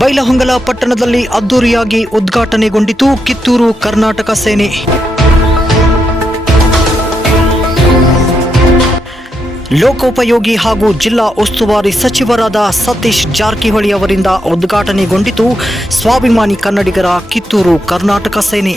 ಬೈಲಹೊಂಗಲ ಪಟ್ಟಣದಲ್ಲಿ ಅದ್ದೂರಿಯಾಗಿ ಉದ್ಘಾಟನೆಗೊಂಡಿತು ಕಿತ್ತೂರು ಕರ್ನಾಟಕ ಸೇನೆ. ಲೋಕೋಪಯೋಗಿ ಹಾಗೂ ಜಿಲ್ಲಾ ಉಸ್ತುವಾರಿ ಸಚಿವರಾದ ಸತೀಶ್ ಜಾರಕಿಹೊಳಿ ಅವರಿಂದ ಉದ್ಘಾಟನೆಗೊಂಡಿತು ಸ್ವಾಭಿಮಾನಿ ಕನ್ನಡಿಗರ ಕಿತ್ತೂರು ಕರ್ನಾಟಕ ಸೇನೆ.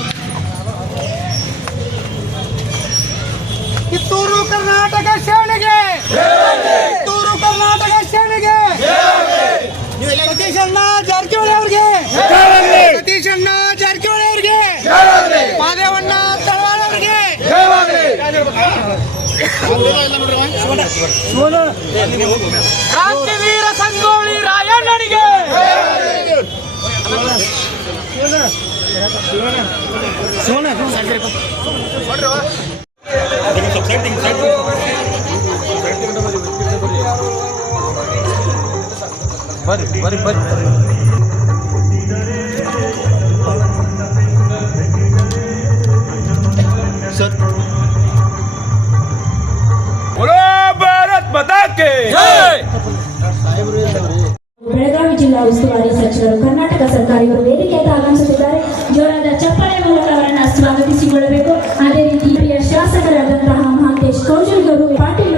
ಕಿತ್ತೂರು ಕರ್ನಾಟಕ ಸೇನೆಗೆ ಕಿತ್ತೂರು ಕರ್ನಾಟಕ ಸೇನೆಗೆ ಸತೀಶ್ ಅಣ್ಣ ಜಾರಕಿಹೊಳಿ ಅವ್ರಿಗೆ. ಸತೀಶ್ ಅಣ್ಣ ಜಾರಕಿಹೊಳಿ ಅವ್ರಿಗೆ. ಮಾದೇವಣ್ಣ ತಳವಾಳ ಅವ್ರಿಗೆ. ಕ್ರಾಂತಿವೀರ ಸಂಗೋಳಿ ರಾಯಣ್ಣನಿಗೆ. ಬರಿ ಬರಿ ಬರಿ ಸರ್ ಭಾರತ್ ಬದಾಕೆ ಬೆಳಗಾವಿ ಜಿಲ್ಲಾ ಉಸ್ತುವಾರಿ ಸಚಿವರು ಕರ್ನಾಟಕ ಸರ್ಕಾರಿಗಳು ವೇದಿಕೆ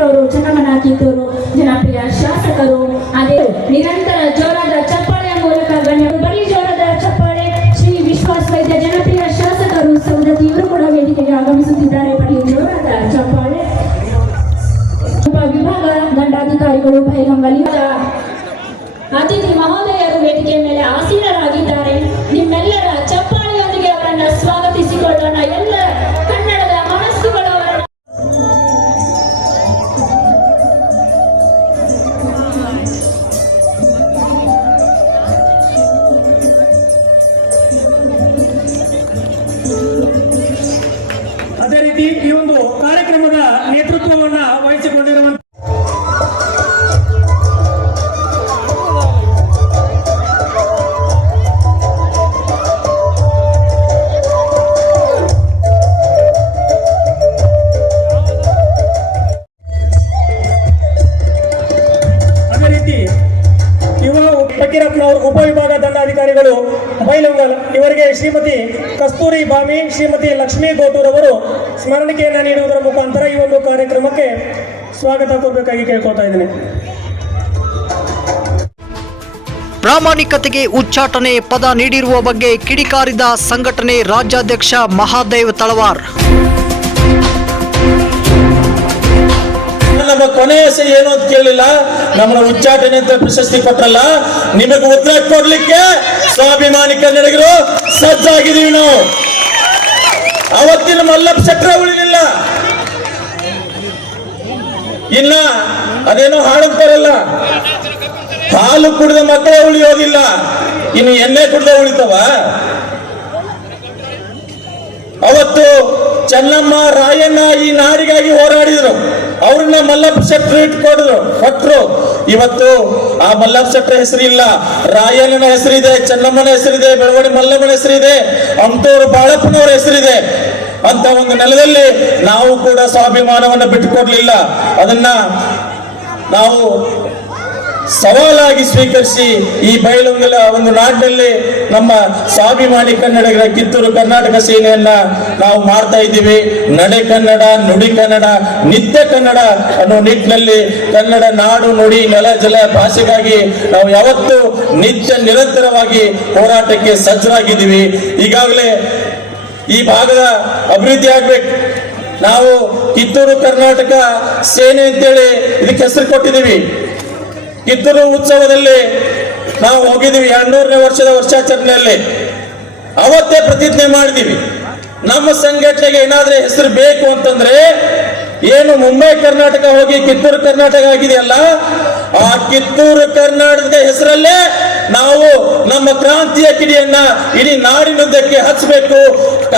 ಪಾಟೀಲ್ ಜನಮನ ಹಾಕಿದ್ದವರು ಜನಪ್ರಿಯ ಶಾಸಕರು. ಅದೇ ನಿರಂತರ ಜೋರಾದ ಚಪ್ಪಾಳೆಯ ಮೂಲಕ ಗಣ್ಯರು ಬರೀ ಜೋರಾದ ಚಪ್ಪಾಳೆ. ಶ್ರೀ ವಿಶ್ವಾಸ ವೈದ್ಯ ಜನಪ್ರಿಯ ಶಾಸಕರು ಸವದತ್ತಿ ಇವರು ಕೂಡ ವೇದಿಕೆಗೆ ಆಗಮಿಸುತ್ತಿದ್ದಾರೆ. ಬರೀ ಜೋರಾದ ಚಪ್ಪಾಳೆ. ಉಪ ವಿಭಾಗ ದಂಡಾಧಿಕಾರಿಗಳು ಬಹಿರಂಗಲಿ ಅತಿಥಿ ಮಹೋದಯರು ವೇದಿಕೆ ಮೇಲೆ ಆಸೀನರಾಗಿದ್ದಾರೆ. ನಿಮ್ಮೆಲ್ಲರ ಚಪ್ಪಾಳೆಯೊಂದಿಗೆ ಅವರನ್ನ ಸ್ವಾಗತಿಸಿಕೊಳ್ಳೋಣ. ಎಲ್ಲ ಫಕೀರಪ್ಪನವರು ಉಪವಿಭಾಗ ದಂಡಾಧಿಕಾರಿಗಳು. ಬೈಲಂಗಲ್ ಇವರಿಗೆ ಶ್ರೀಮತಿ ಕಸ್ತೂರಿ ಬಾಮಿ, ಶ್ರೀಮತಿ ಲಕ್ಷ್ಮೀ ಗೋಟೂರ್ ಅವರು ಸ್ಮರಣಿಕೆಯನ್ನು ನೀಡುವುದರ ಮುಖಾಂತರ ಈ ಒಂದು ಕಾರ್ಯಕ್ರಮಕ್ಕೆ ಸ್ವಾಗತ ಕೋರಬೇಕಾಗಿ ಕೇಳ್ಕೊಳ್ತಾ ಇದ್ದೀನಿ. ಪ್ರಾಮಾಣಿಕತೆಗೆ ಉಚ್ಚಾಟನೆ ಪದ ನೀಡಿರುವ ಬಗ್ಗೆ ಕಿಡಿಕಾರಿದ ಸಂಘಟನೆ ರಾಜ್ಯಾಧ್ಯಕ್ಷ ಮಹಾದೇವ್ ತಳವಾರ್. ನಮ್ಮ ಕೊನೆಯ ಹೆಸರು ಏನು ಅಂತ ಕೇಳಲಿಲ್ಲ ನಮ್ಮನ್ನ ಉಚ್ಚಾಟನೆ ಅಂತ ಪ್ರಶಸ್ತಿ ಕೊಟ್ಟಲ್ಲ ನಿಮಗೆ ಉತ್ತರ ಕೊಡ್ಲಿಕ್ಕೆ ಸ್ವಾಭಿಮಾನಿ ಕನ್ನಡಿಗರು ಸಜ್ಜಾಗಿದ್ದೀವಿ ನಾವು. ಅವತ್ತಿನ ಮಲ್ಲಪ್ಪ ಚಕ್ರ ಉಳಿಲಿಲ್ಲ ಇನ್ನ ಅದೇನೋ ಹಾಡುತ್ತಾರಲ್ಲ ಹಾಲು ಕುಡಿದ ಮಕ್ಕಳ ಉಳಿಯೋದಿಲ್ಲ ಇನ್ನು ಎಣ್ಣೆ ಕುಡಿದ ಉಳಿತವ? ಅವತ್ತು ಚೆನ್ನಮ್ಮ ರಾಯಣ್ಣ ಈ ನಾಡಿಗಾಗಿ ಹೋರಾಡಿದ್ರು. ಅವ್ರನ್ನ ಮಲ್ಲಪ್ಪ ಶೆಟ್ರು ಇಟ್ಕೊಡ್ರು ಕೊಟ್ರು ಇವತ್ತು ಆ ಮಲ್ಲಪ್ಪ ಶೆಟ್ರ ಹೆಸರಿಲ್ಲ. ರಾಯಣ್ಣನ ಹೆಸರಿದೆ, ಚೆನ್ನಮ್ಮನ ಹೆಸರಿದೆ ಬೆಳವಡಿ ಮಲ್ಲಮ್ಮನ ಹೆಸರಿದೆ ಅಂತೂರು ಬಾಳಪ್ಪನವರ ಹೆಸರಿದೆ. ಅಂತ ಒಂದು ನೆಲದಲ್ಲಿ ನಾವು ಕೂಡ ಸ್ವಾಭಿಮಾನವನ್ನು ಬಿಟ್ಟುಕೊಡ್ಲಿಲ್ಲ. ಅದನ್ನ ನಾವು ಸವಾಲಾಗಿ ಸ್ವೀಕರಿಸಿ ಈ ಬಯಲುಂಗಲ ಒಂದು ನಾಡಿನಲ್ಲಿ ನಮ್ಮ ಸ್ವಾಭಿಮಾನಿ ಕನ್ನಡಿಗರ ಕಿತ್ತೂರು ಕರ್ನಾಟಕ ಸೇನೆಯನ್ನ ನಾವು ಮಾಡ್ತಾ ಇದ್ದೀವಿ. ನಡೆ ಕನ್ನಡ, ನುಡಿ ಕನ್ನಡ, ನಿತ್ಯ ಕನ್ನಡ ಅನ್ನೋ ನಿಟ್ಟಿನಲ್ಲಿ ಕನ್ನಡ ನಾಡು, ನುಡಿ, ನೆಲ, ಜಲ ಭಾಷೆಗಾಗಿ ನಾವು ಯಾವತ್ತೂ ನಿತ್ಯ ನಿರಂತರವಾಗಿ ಹೋರಾಟಕ್ಕೆ ಸಜ್ಜರಾಗಿದ್ದೀವಿ. ಈಗಾಗಲೇ ಈ ಭಾಗದ ಅಭಿವೃದ್ಧಿ ಆಗ್ಬೇಕು. ನಾವು ಕಿತ್ತೂರು ಕರ್ನಾಟಕ ಸೇನೆ ಅಂತೇಳಿ ಇದಕ್ಕೆ ಹೆಸರು ಕೊಟ್ಟಿದ್ದೀವಿ. ಕಿತ್ತೂರು ಉತ್ಸವದಲ್ಲಿ ನಾವು ಹೋಗಿದ್ದೀವಿ ಎರಡ್ನೂರನೇ ವರ್ಷದ ವರ್ಷಾಚರಣೆಯಲ್ಲಿ. ಅವತ್ತೇ ಪ್ರತಿಜ್ಞೆ ಮಾಡಿದೀವಿ ನಮ್ಮ ಸಂಘಟನೆಗೆ ಏನಾದ್ರೆ ಹೆಸರು ಬೇಕು ಅಂತಂದ್ರೆ ಏನು ಮುಂಬೈ ಕರ್ನಾಟಕ ಹೋಗಿ ಕಿತ್ತೂರು ಕರ್ನಾಟಕ ಆಗಿದೆಯಲ್ಲ, ಆ ಕಿತ್ತೂರು ಕರ್ನಾಟಕದ ಹೆಸರಲ್ಲೇ ನಾವು ನಮ್ಮ ಕ್ರಾಂತಿಯ ಕಿಡಿಯನ್ನ ಇಡೀ ನಾಡಿನುದ್ದಕ್ಕೆ ಹಚ್ಚಬೇಕು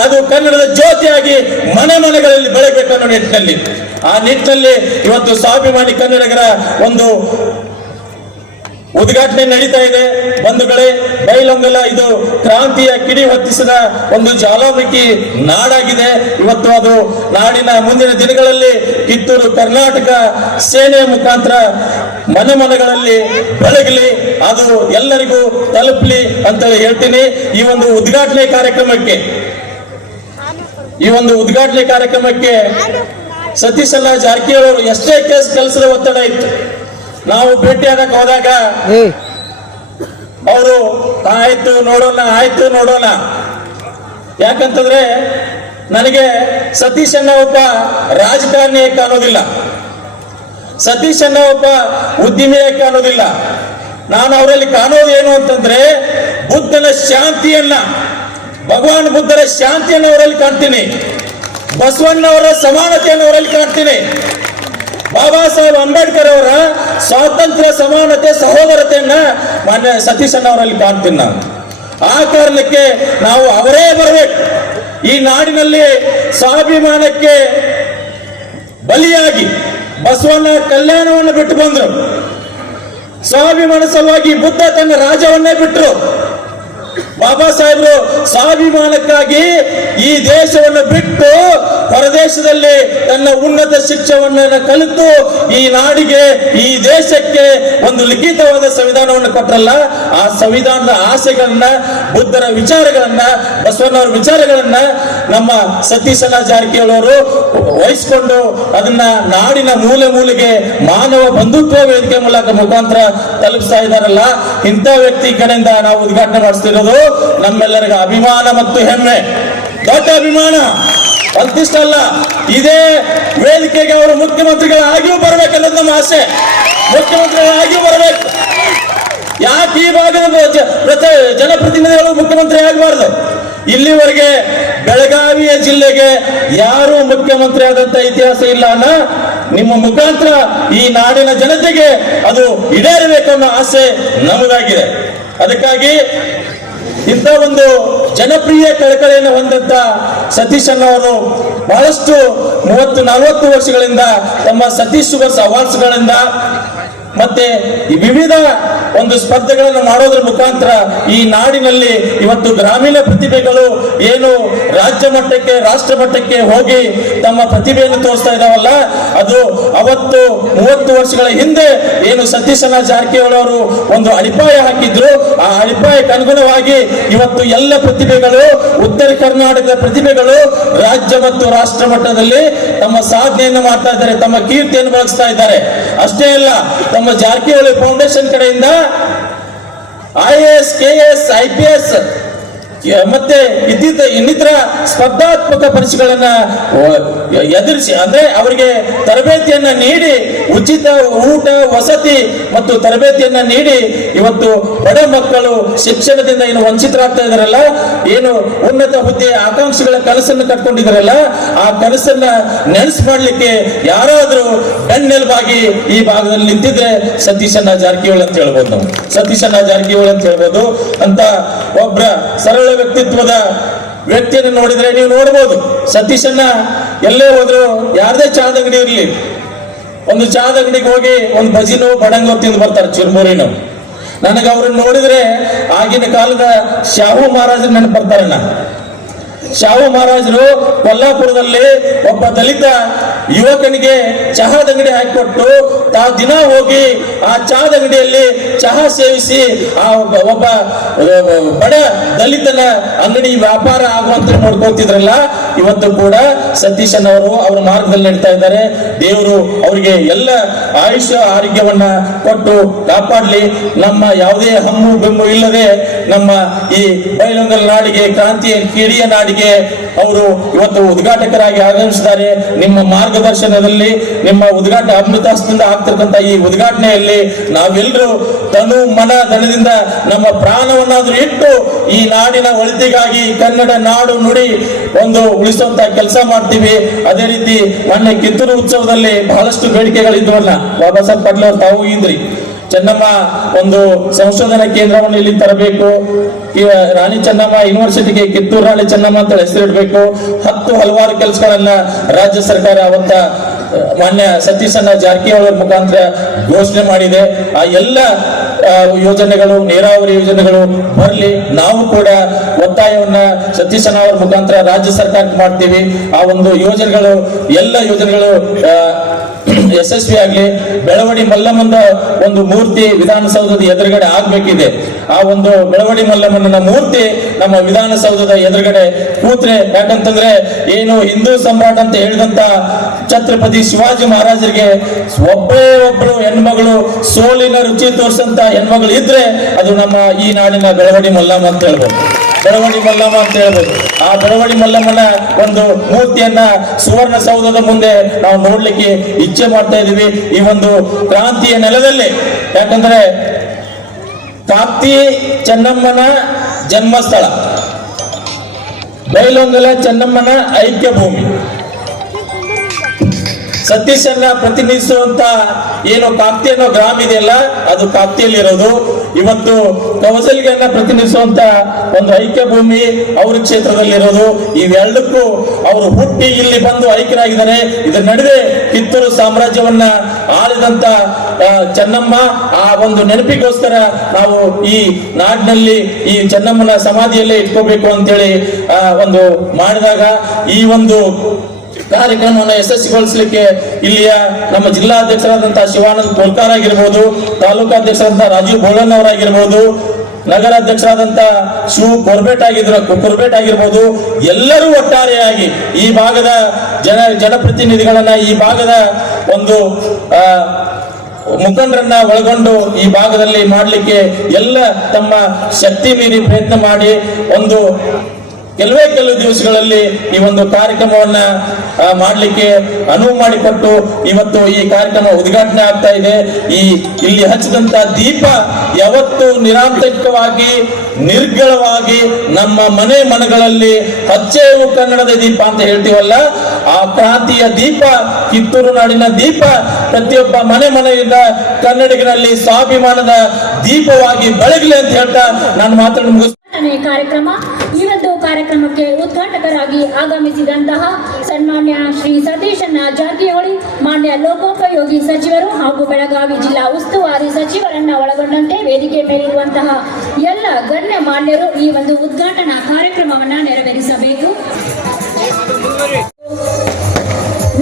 ಅದು ಕನ್ನಡದ ಜ್ಯೋತಿಯಾಗಿ ಮನೆ ಮನೆಗಳಲ್ಲಿ ಬೆಳಗಬೇಕು ಅನ್ನೋ ನಿಟ್ಟಿನಲ್ಲಿ. ಆ ನಿಟ್ಟಿನಲ್ಲಿ ಇವತ್ತು ಸ್ವಾಭಿಮಾನಿ ಕನ್ನಡಿಗರ ಒಂದು ಉದ್ಘಾಟನೆ ನಡೀತಾ ಇದೆ. ಬಂಧುಗಳೇ ಬೈಲೊಂಗಲ ಇದು ಕ್ರಾಂತಿಯ ಕಿಡಿ ಹೊತ್ತಿಸಿದ ಒಂದು ಜ್ವಾಲಾಮುಖಿ ನಾಡಾಗಿದೆ. ಇವತ್ತು ಅದು ನಾಡಿನ ಮುಂದಿನ ದಿನಗಳಲ್ಲಿ ಕಿತ್ತೂರು ಕರ್ನಾಟಕ ಸೇನೆಯ ಮುಖಾಂತರ ಮನೆ ಮನೆಗಳಲ್ಲಿ ಬೆಳಗಲಿ, ಅದು ಎಲ್ಲರಿಗೂ ತಲುಪಲಿ ಅಂತ ಹೇಳ್ತೀನಿ. ಈ ಒಂದು ಉದ್ಘಾಟನೆ ಕಾರ್ಯಕ್ರಮಕ್ಕೆ, ಈ ಒಂದು ಉದ್ಘಾಟನೆ ಕಾರ್ಯಕ್ರಮಕ್ಕೆ ಸತೀಶ್ ಅಣ್ಣ ಜಾರಕಿಹೊಳಿ ಅವರು ಎಷ್ಟೇ ಕೆಲಸದ ಒತ್ತಡ ಇತ್ತು. ನಾವು ಭೇಟಿಯಾಗಕ್ಕೆ ಹೋದಾಗ ಅವರು ಆಯ್ತು ನೋಡೋಣ ಆಯ್ತು ನೋಡೋಣ. ಯಾಕಂತಂದ್ರೆ ನನಗೆ ಸತೀಶ್ ಅಣ್ಣ ಒಬ್ಬ ರಾಜಕಾರಣಿ ಕಾಣೋದಿಲ್ಲ. ಸತೀಶ್ ಅಣ್ಣ ಒಬ್ಬ ಉದ್ಯಮಿಯ ಕಾಣೋದಿಲ್ಲ. ನಾನು ಅವರಲ್ಲಿ ಕಾಣೋದು ಏನು ಅಂತಂದ್ರೆ ಬುದ್ಧನ ಶಾಂತಿಯನ್ನ ಭಗವಾನ್ ಬುದ್ಧರ ಶಾಂತಿಯನ್ನು ಅವರಲ್ಲಿ ಕಾಣ್ತೀನಿ. ಬಸವಣ್ಣವರ ಸಮಾನತೆಯನ್ನು ಅವರಲ್ಲಿ ಕಾಣ್ತೀನಿ. ಬಾಬಾ ಸಾಹೇಬ್ ಅಂಬೇಡ್ಕರ್ ಅವರ ಸ್ವಾತಂತ್ರ್ಯ, ಸಮಾನತೆ, ಸಹೋದರತೆಯನ್ನ ಮಾನ್ಯ ಸತೀಶ್ ಅವರಲ್ಲಿ ಕಾಣ್ತೀನಿ ನಾನು. ಆ ಕಾರಣಕ್ಕೆ ನಾವು ಅವರೇ ಬರಬೇಕು. ಈ ನಾಡಿನಲ್ಲಿ ಸ್ವಾಭಿಮಾನಕ್ಕೆ ಬಲಿಯಾಗಿ ಬಸವಣ್ಣ ಕಲ್ಯಾಣವನ್ನು ಬಿಟ್ಟು ಬಂದರು. ಸ್ವಾಭಿಮಾನ ಸಲುವಾಗಿ ಬುದ್ಧ ತನ್ನ ರಾಜವನ್ನೇ ಬಿಟ್ಟರು ಬಾಬಾ ಸಾಹೇಬರು ಸ್ವಾಭಿಮಾನಕ್ಕಾಗಿ ಈ ದೇಶವನ್ನು ಬಿಟ್ಟು ಹೊರದೇಶದಲ್ಲಿ ತನ್ನ ಉನ್ನತ ಶಿಕ್ಷಣವನ್ನು ಕಲಿತು ಈ ನಾಡಿಗೆ, ಈ ದೇಶಕ್ಕೆ ಒಂದು ಲಿಖಿತವಾದ ಸಂವಿಧಾನವನ್ನು ಕೊಟ್ಟರಲ್ಲ ಆ ಸಂವಿಧಾನದ ಆಸೆಗಳನ್ನ, ಬುದ್ಧರ ವಿಚಾರಗಳನ್ನ, ಬಸವಣ್ಣವರ ವಿಚಾರಗಳನ್ನ ನಮ್ಮ ಸತೀಶನ ಜಾರಕಿಹೊಳಿ ಅವರು ವಹಿಸಿಕೊಂಡು ಅದನ್ನ ನಾಡಿನ ಮೂಲೆ ಮೂಲೆಗೆ ಮಾನವ ಬಂಧುತ್ವ ವೇದಿಕೆ ಮೂಲಕ ಮುಖಾಂತರ ತಲುಪಿಸ್ತಾ ಇದ್ದಾರಲ್ಲ, ಇಂಥ ವ್ಯಕ್ತಿ ಕಡೆಯಿಂದ ನಾವು ಉದ್ಘಾಟನೆ ಮಾಡಿಸ್ತಿರೋದು ನಮ್ಮೆಲ್ಲರಿಗೂ ಅಭಿಮಾನ ಮತ್ತು ಹೆಮ್ಮೆ. ದೊಡ್ಡ ಅಭಿಮಾನ. ಅಂತಿಷ್ಟಲ್ಲ ಇದೇ ವೇದಿಕೆಗೆ ಅವರು ಮುಖ್ಯಮಂತ್ರಿಗಳಾಗಿಯೂ ಬರಬೇಕನ್ನೋದು ನಮ್ಮ ಆಸೆ. ಮುಖ್ಯಮಂತ್ರಿಗಳಾಗಿಯೂ ಬರಬೇಕು. ಯಾಕೆ ಈ ಭಾಗದ ಜನಪ್ರತಿನಿಧಿಗಳು ಮುಖ್ಯಮಂತ್ರಿ ಆಗಬಾರ್ದು ಇಲ್ಲಿವರೆಗೆ ಬೆಳಗಾವಿಯ ಜಿಲ್ಲೆಗೆ ಯಾರು ಮುಖ್ಯಮಂತ್ರಿ ಆದಂತ ಇತಿಹಾಸ ಇಲ್ಲ ಅನ್ನ ನಿಮ್ಮ ಮುಖಾಂತರ ಈ ನಾಡಿನ ಜನತೆಗೆ ಅದು ಈಡೇರಬೇಕು ಅನ್ನೋ ಆಸೆ ನಮಗಾಗಿದೆ. ಅದಕ್ಕಾಗಿ ಇಂಥ ಒಂದು ಜನಪ್ರಿಯ ಕಳಕಳಿಯನ್ನು ಹೊಂದಂತ ಸತೀಶ್ ಅಣ್ಣವರು ಬಹಳಷ್ಟು ಮೂವತ್ತು, ನಲವತ್ತು ವರ್ಷಗಳಿಂದ ತಮ್ಮ ಸತೀಶ್ ಸುಗರ್ಸ್ ಅವಾರ್ಡ್ಸ್ಗಳಿಂದ ಮತ್ತೆ ವಿವಿಧ ಒಂದು ಸ್ಪರ್ಧೆಗಳನ್ನು ಮಾಡೋದ್ರ ಮುಖಾಂತರ ಈ ನಾಡಿನಲ್ಲಿ ಇವತ್ತು ಗ್ರಾಮೀಣ ಪ್ರತಿಭೆಗಳು ಏನು ರಾಜ್ಯ ಮಟ್ಟಕ್ಕೆ, ರಾಷ್ಟ್ರ ಮಟ್ಟಕ್ಕೆ ಹೋಗಿ ತಮ್ಮ ಪ್ರತಿಭೆಯನ್ನು ತೋರಿಸ್ತಾ ಇದಾವಲ್ಲ, ಅದು ಅವತ್ತು ಮೂವತ್ತು ವರ್ಷಗಳ ಹಿಂದೆ ಏನು ಸತೀಶನ ಜಾರಕಿಹೊಳಿ ಅವರು ಒಂದು ಅಡಿಪಾಯ ಹಾಕಿದ್ರು. ಆ ಅಡಿಪಾಯಕ್ಕೆ ಅನುಗುಣವಾಗಿ ಇವತ್ತು ಎಲ್ಲ ಪ್ರತಿಭೆಗಳು, ಉತ್ತರ ಕರ್ನಾಟಕದ ಪ್ರತಿಭೆಗಳು ರಾಜ್ಯ ಮತ್ತು ರಾಷ್ಟ್ರ ಮಟ್ಟದಲ್ಲಿ ತಮ್ಮ ಸಾಧನೆಯನ್ನು ಮಾಡ್ತಾ ಇದ್ದಾರೆ, ತಮ್ಮ ಕೀರ್ತಿಯನ್ನು ಬಳಸ್ತಾ ಇದ್ದಾರೆ. ಅಷ್ಟೇ ಅಲ್ಲ, ತಮ್ಮ ಜಾರಕಿಹೊಳಿ ಫೌಂಡೇಶನ್ ಕಡೆಯಿಂದ I S K S I P S ಮತ್ತೆ ಇದ್ದಿದ್ದ ಇನ್ನಿತರ ಸ್ಪರ್ಧಾತ್ಮಕ ಪರೀಕ್ಷೆಗಳನ್ನ ಎದುರಿಸಿ, ಅಂದ್ರೆ ಅವರಿಗೆ ತರಬೇತಿಯನ್ನ ನೀಡಿ ಉಚಿತ ಊಟ, ವಸತಿ ಮತ್ತು ತರಬೇತಿಯನ್ನ ನೀಡಿ ಇವತ್ತು ಬಡ ಮಕ್ಕಳು ಶಿಕ್ಷಣದಿಂದ ಏನು ವಂಚಿತರಾಗ್ತಾ ಇದಾರಲ್ಲ ಏನು ಉನ್ನತ ಹುದ್ದೆ ಆಕಾಂಕ್ಷಿಗಳ ಕನಸನ್ನು ಕಟ್ಕೊಂಡಿದಾರಲ್ಲ, ಆ ಕನಸನ್ನ ನೆನೆಸ್ ಮಾಡ್ಲಿಕ್ಕೆ ಯಾರಾದ್ರೂ ಬೆನ್ನೆಲುಬಾಗಿ ಈ ಭಾಗದಲ್ಲಿ ನಿಂತಿದ್ರೆ ಸತೀಶಣ್ಣ ಜಾರಕಿಹೊಳಿ ಅಂತ ಹೇಳ್ಬೋದು ನಾವು. ಸತೀಶಣ್ಣ ಜಾರಕಿಹೊಳಿ ಅಂತ ಹೇಳ್ಬೋದು. ಅಂತ ಒಬ್ಬ ಸರಳ ವ್ಯಕ್ತಿತ್ವದ ವ್ಯಕ್ತಿಯನ್ನು ನೋಡಿದ್ರೆ ನೀವು ನೋಡ್ಬೋದು. ಸತೀಶನ್ನ ಎಲ್ಲೇ ಹೋದ್ರು ಯಾರದೇ ಚಹದ ಅಂಗಡಿ ಇರ್ಲಿ. ಒಂದು ಚಹದ ಅಂಗಡಿಗೆ ಹೋಗಿ ಒಂದು ಬಜಿನೋ, ಬಡಂಗೋ ತಿಂದು ಬರ್ತಾರೆ ಚುರ್ಮುರಿನೋ ನನಗೆ ಅವ್ರನ್ನ ನೋಡಿದ್ರೆ ಆಗಿನ ಕಾಲದ ಶಾಹು ಮಹಾರಾಜರು ನೆನಪು ಬರ್ತಾರಣ್ಣ. ಶಾಹು ಮಹಾರಾಜರು ಕೊಲ್ಲಾಪುರದಲ್ಲಿ ಒಬ್ಬ ದಲಿತ ಯುವಕನಿಗೆ ಚಹಾದ ಅಂಗಡಿ ಹಾಕಿಕೊಟ್ಟು ತಾ ದಿನ ಹೋಗಿ ಆ ಚಹಾದ ಅಂಗಡಿಯಲ್ಲಿ ಚಹಾ ಸೇವಿಸಿ ಆ ಒಬ್ಬ ಬಡ ದಲಿತನ ಅಂಗಡಿ ವ್ಯಾಪಾರ ಆಗುವಂತ ನೋಡ್ಕೊಳ್ತಿದ್ರಲ್ಲ ಇವತ್ತು ಕೂಡ ಸತೀಶನ್ ಅವರು ಅವರ ಮಾರ್ಗದಲ್ಲಿ ನಡೀತಾ ಇದ್ದಾರೆ. ದೇವರು ಅವರಿಗೆ ಎಲ್ಲ ಆಯುಷ್ಯ, ಆರೋಗ್ಯವನ್ನ ಕೊಟ್ಟು ಕಾಪಾಡಲಿ. ನಮ್ಮ ಯಾವುದೇ ಹಮ್ಮು ಬೆಮ್ಮು ಇಲ್ಲದೆ ನಮ್ಮ ಈ ಬೈಲೊಂಗಲ್ ನಾಡಿಗೆ, ಕ್ರಾಂತಿಯ ಕಿರಿಯ ನಾಡಿಗೆ ಅವರು ಇವತ್ತು ಉದ್ಘಾಟಕರಾಗಿ ಆಗಮಿಸಿದ್ದಾರೆ. ನಿಮ್ಮ ಮಾರ್ಗದರ್ಶನದಲ್ಲಿ, ನಿಮ್ಮ ಉದ್ಘಾಟ ಅಮೃತಾಸ್ತಿಂದ ಆಗ್ತಿರ್ತಕ್ಕಂಥ ಈ ಉದ್ಘಾಟನೆಯಲ್ಲಿ ನಾವೆಲ್ಲರೂ ತನು ಮನ ಧನದಿಂದ ನಮ್ಮ ಪ್ರಾಣವನ್ನಾದ್ರೂ ಇಟ್ಟು ಈ ನಾಡಿನ ಒಳಿತಿಗಾಗಿ ಕನ್ನಡ ನಾಡು ನುಡಿ ಒಂದು ಉಳಿಸುವಂತ ಕೆಲಸ ಮಾಡ್ತೀವಿ. ಅದೇ ರೀತಿ ಮೊನ್ನೆ ಕಿತ್ತೂರು ಉತ್ಸವದಲ್ಲಿ ಬಹಳಷ್ಟು ಬೇಡಿಕೆಗಳಿದ್ವಲ್ಲ ಬಾಬಾ ಸಾಹೇಬ್ ಪಾಟೀಲ್ ಅವ್ರು ತಾವು ಇದ್ರಿ. ಚೆನ್ನಮ್ಮ ಒಂದು ಸಂಶೋಧನಾ ಕೇಂದ್ರವನ್ನು ಇಲ್ಲಿ ತರಬೇಕು. ರಾಣಿ ಚೆನ್ನಮ್ಮ ಯೂನಿವರ್ಸಿಟಿಗೆ ಕಿತ್ತೂರು ರಾಣಿ ಚೆನ್ನಮ್ಮ ಅಂತ ಹೆಸರಿಡಬೇಕು. ಹತ್ತು ಹಲವಾರು ಕೆಲಸಗಳನ್ನ ರಾಜ್ಯ ಸರ್ಕಾರ ಅವತ್ತ ಮಾನ್ಯ ಸತೀಶ್ ಅಣ್ಣ ಅವ್ರ ಮುಖಾಂತರ ಘೋಷಣೆ ಮಾಡಿದೆ. ಆ ಎಲ್ಲ ಯೋಜನೆಗಳು, ನೀರಾವರಿ ಯೋಜನೆಗಳು ಬರಲಿ. ನಾವು ಕೂಡ ಒತ್ತಾಯವನ್ನ ಸತೀಶ್ ಅಣ್ಣ ಅವರ ಮುಖಾಂತರ ರಾಜ್ಯ ಸರ್ಕಾರಕ್ಕೆ ಮಾಡ್ತೀವಿ. ಆ ಒಂದು ಯೋಜನೆಗಳು, ಎಲ್ಲ ಯೋಜನೆಗಳು ಆ, ಯಶಸ್ವಿ ಆಗ್ಲಿ ಬೆಳವಡಿ ಮಲ್ಲಮ್ಮನ ಒಂದು ಮೂರ್ತಿ ವಿಧಾನಸೌಧದ ಎದುರುಗಡೆ ಆಗ್ಬೇಕಿದೆ. ಆ ಒಂದು ಬೆಳವಡಿ ಮಲ್ಲಮ್ಮನ ಮೂರ್ತಿ ನಮ್ಮ ವಿಧಾನಸೌಧದ ಎದುರುಗಡೆ ಕೂತ್ರೆ ಯಾಕಂತಂದ್ರೆ ಏನು ಹಿಂದೂ ಸಮ್ರಾಟ್ ಅಂತ ಹೇಳಿದಂತ ಛತ್ರಪತಿ ಶಿವಾಜಿ ಮಹಾರಾಜರಿಗೆ ಒಬ್ಬೇ ಒಬ್ರು ಹೆಣ್ಮಗಳು ಸೋಲಿನ ರುಚಿ ತೋರಿಸಂತ ಹೆಣ್ಮಗಳು ಇದ್ರೆ ಅದು ನಮ್ಮ ಈ ನಾಡಿನ ಬೆಳವಡಿ ಮಲ್ಲಮ್ಮ ಅಂತ ಹೇಳ್ಬೋದು. ಬೆಳವಡಿ ಮಲ್ಲಮ್ಮ ಅಂತ ಹೇಳ್ಬೋದು. ಆ ಬೆಳವಣಿ ಮಲ್ಲಮ್ಮನ ಒಂದು ಮೂರ್ತಿಯನ್ನ ಸುವರ್ಣ ಸೌಧದ ಮುಂದೆ ನಾವು ನೋಡ್ಲಿಕ್ಕೆ ಇಚ್ಛೆ ಮಾಡ್ತಾ ಇದೀವಿ ಈ ಒಂದು ಕ್ರಾಂತಿಯ ನೆಲದಲ್ಲಿ. ಯಾಕಂದ್ರೆ ಕಾಪ್ತಿ ಚೆನ್ನಮ್ಮನ ಜನ್ಮಸ್ಥಳ. ಬೈಲೊಂಗಲ ಚೆನ್ನಮ್ಮನ ಐಕ್ಯ ಭೂಮಿ ಸತೀಶನ್ನ ಪ್ರತಿನಿಧಿಸುವಂತ ಏನು ಕಾಪ್ತಿ ಅನ್ನೋ ಗ್ರಾಮ ಇದೆಯಲ್ಲ, ಅದು ಕಾಪ್ತಿಯಲ್ಲಿ ಇರೋದು ಇವತ್ತು ಕೌಸಲ್ಗೆಯನ್ನ ಪ್ರತಿನಿಧಿಸುವಂತ ಒಂದು ಐಕ್ಯ ಭೂಮಿ ಅವ್ರ ಕ್ಷೇತ್ರದಲ್ಲಿರೋದು. ಇವೆರಡಕ್ಕೂ ಅವರು ಹುಟ್ಟಿ ಇಲ್ಲಿ ಬಂದು ಐಕ್ಯರಾಗಿದ್ದಾರೆ. ಇದರ ನಡುವೆ ಕಿತ್ತೂರು ಸಾಮ್ರಾಜ್ಯವನ್ನ ಆಳಿದಂತ ಚೆನ್ನಮ್ಮ, ಆ ಒಂದು ನೆನಪಿಗೋಸ್ಕರ ನಾವು ಈ ನಾಡಿನಲ್ಲಿ ಈ ಚೆನ್ನಮ್ಮನ ಸಮಾಧಿಯಲ್ಲೇ ಇಟ್ಕೋಬೇಕು ಅಂತೇಳಿ ಒಂದು ಮಾಡಿದಾಗ ಈ ಒಂದು ಕಾರ್ಯಕ್ರಮವನ್ನು ಯಶಸ್ವಿಗೊಳಿಸಲಿಕ್ಕೆ ಇಲ್ಲಿಯ ನಮ್ಮ ಜಿಲ್ಲಾಧ್ಯಕ್ಷರಾದಂತಹ ಶಿವಾನಂದ್ ಕೋಲ್ಕಾರ್ ಆಗಿರ್ಬೋದು, ತಾಲೂಕಾಧ್ಯಕ್ಷರಾದಂತಹ ರಾಜೀವ್ ಬೋಳನ್ ಅವರಾಗಿರ್ಬೋದು, ನಗರಾಧ್ಯಕ್ಷರಾದಂತ ಶಿವ ಕೊರ್ಬೇಟ್ ಆಗಿದ್ರು ಕೊರ್ಬೇಟ್ ಆಗಿರ್ಬೋದು, ಎಲ್ಲರೂ ಒಟ್ಟಾರೆಯಾಗಿ ಈ ಭಾಗದ ಜನ ಜನಪ್ರತಿನಿಧಿಗಳನ್ನ ಈ ಭಾಗದ ಒಂದು ಮುಖಂಡರನ್ನ ಒಳಗೊಂಡು ಈ ಭಾಗದಲ್ಲಿ ಮಾಡಲಿಕ್ಕೆ ಎಲ್ಲ ತಮ್ಮ ಶಕ್ತಿ ಮೀರಿ ಪ್ರಯತ್ನ ಮಾಡಿ ಒಂದು ಕೆಲವೇ ಕೆಲವು ದಿವಸಗಳಲ್ಲಿ ಈ ಒಂದು ಕಾರ್ಯಕ್ರಮವನ್ನ ಮಾಡಲಿಕ್ಕೆ ಅನುವು ಮಾಡಿಕೊಟ್ಟು ಇವತ್ತು ಈ ಕಾರ್ಯಕ್ರಮ ಉದ್ಘಾಟನೆ ಆಗ್ತಾ ಇದೆ. ಈ ಇಲ್ಲಿ ಹಚ್ಚಿದಂತ ದೀಪ ಯಾವತ್ತು ನಿರಾಂತಕವಾಗಿ ನಿರ್ಗಳವಾಗಿ ನಮ್ಮ ಮನೆ ಮನಗಳಲ್ಲಿ ಹಚ್ಚೇವು ಕನ್ನಡದ ದೀಪ ಅಂತ ಹೇಳ್ತೀವಲ್ಲ, ಆ ಕ್ರಾಂತಿಯ ದೀಪ, ಕಿತ್ತೂರು ನಾಡಿನ ದೀಪ ಪ್ರತಿಯೊಬ್ಬ ಮನೆ ಮನೆಯಿಂದ ಕನ್ನಡಿಗರಲ್ಲಿ ಸ್ವಾಭಿಮಾನದ ದೀಪವಾಗಿ ಬೆಳಗಲಿ ಅಂತ ಹೇಳ್ತಾ ನಾನು ಮಾತನ್ನು ಕಾರ್ಯಕ್ರಮ ಈ ಒಂದು ಕಾರ್ಯಕ್ರಮಕ್ಕೆ ಉದ್ಘಾಟಕರಾಗಿ ಆಗಮಿಸಿದಂತಹ ಸನ್ಮಾನ್ಯ ಶ್ರೀ ಸತೀಶಣ್ಣ ಜಾರಕಿಹೊಳಿ, ಮಾನ್ಯ ಲೋಕೋಪಯೋಗಿ ಸಚಿವರು ಹಾಗೂ ಬೆಳಗಾವಿ ಜಿಲ್ಲಾ ಉಸ್ತುವಾರಿ ಸಚಿವರನ್ನ ಒಳಗೊಂಡಂತೆ ವೇದಿಕೆ ಮೇಲಿರುವಂತಹ ಎಲ್ಲ ಗಣ್ಯ ಮಾನ್ಯರು ಈ ಒಂದು ಉದ್ಘಾಟನಾ ಕಾರ್ಯಕ್ರಮವನ್ನ ನೆರವೇರಿಸಬೇಕು.